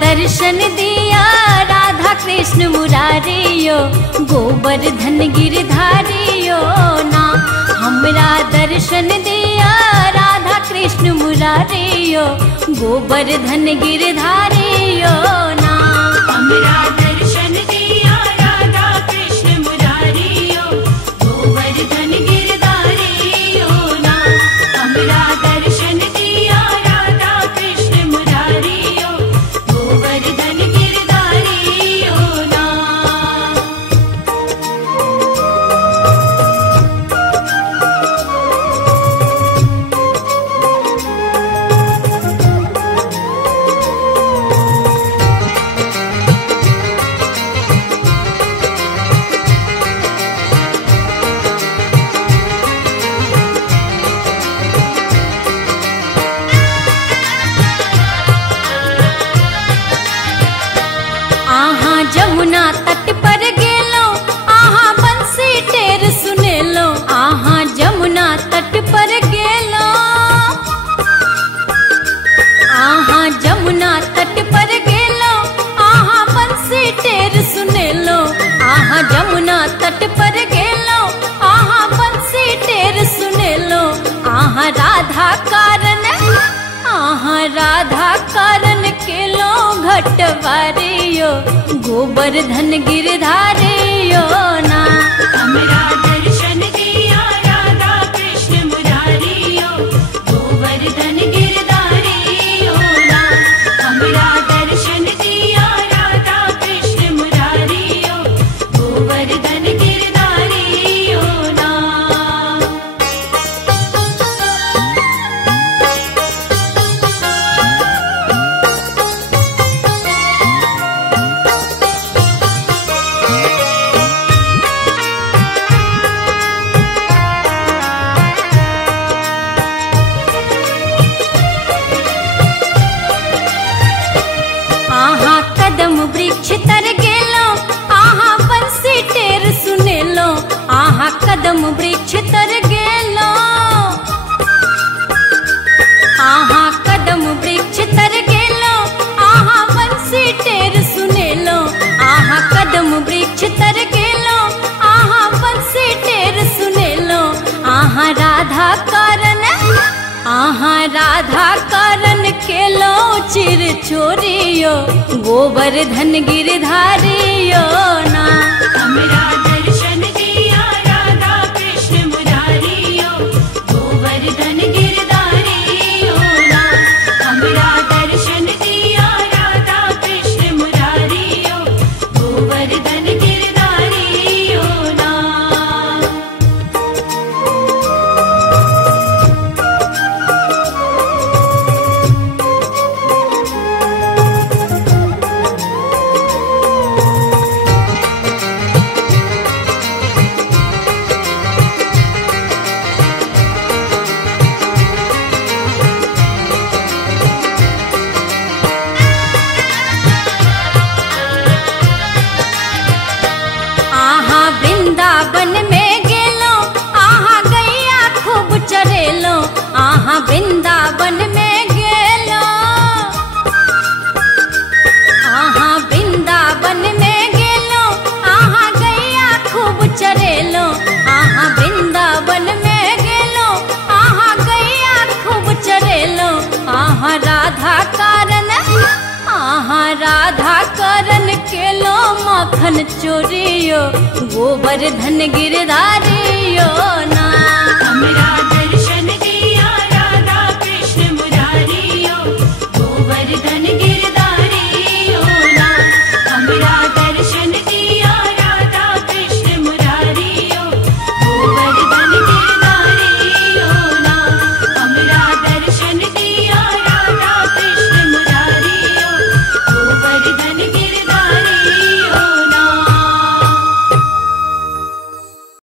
दर्शन दिया राधा कृष्ण मुरारियो, गोवर्धन गिरधारियो ना। हमरा दर्शन दिया राधा कृष्ण मुरारियो, गोवर्धन गिरधारियो ना। हमरा दर्शन दिया राधा कृष्ण मुरारियो, गोवर्धन गिरधारियो ना। हमरा दर्शन दिया राधा कृष्ण मुरारियो, गोवर्धन गिरधारियो ना। जमुना तट पर गेलो आहा बंसी टेर सुनेलो, आहा जमुना तट पर गेलो, आहा जमुना तट पर गेलो, आहा बंसी टेर सुनेलो, आहा जमुना तट पर गेलो, आहा बंसी टेर सुनेलो। आहा राधा कारण, आहा राधा कारण केलो घटवारियो, गोवर्धन गिरधारियो ना। हमरा दर्शन दिया राधा कृष्ण मुरारियो, गोवर्धन गिरधारियो ना। हमरा दर्शन दिया राधा कृष्ण मुरारियो, गोवर्धन गिरधारियो ना। वृक्ष तर गेलो आहा बंसी टेर सुनेलो, आहा कदम वृक्ष तर गेलो, आहा कदम वृक्ष तर गेलो, आहा बंसी टेर सुनेलो, आहा कदम वृक्ष तर गेलो, आहा बंसी टेर सुनेलो। आहा राधा कारण, आहा राधा कारण केलो चिर छोरियो, गोवर्धन गिरधारियो ना। हमरा दर्शन दिया राधा कृष्ण मुरारियो, गोवर्धन गिरधारियो ना। हमरा दर्शन दिया राधा कृष्ण मुरारियो, गोवर्धन गिरधारियो ना। वृंदावन में गेलो आहा गैया खूब चरेलो, आहा वृंदावन में गेलो, आहा वृंदावन में गेलो, आहा गैया खूब चरेलो, आहा वृंदावन में गेलो, आहा गैया खूब चरेलो। आहा राधा कारण, आहा राधा कारण केलो माखन चोरियो, गोवर्धन गिरधारियो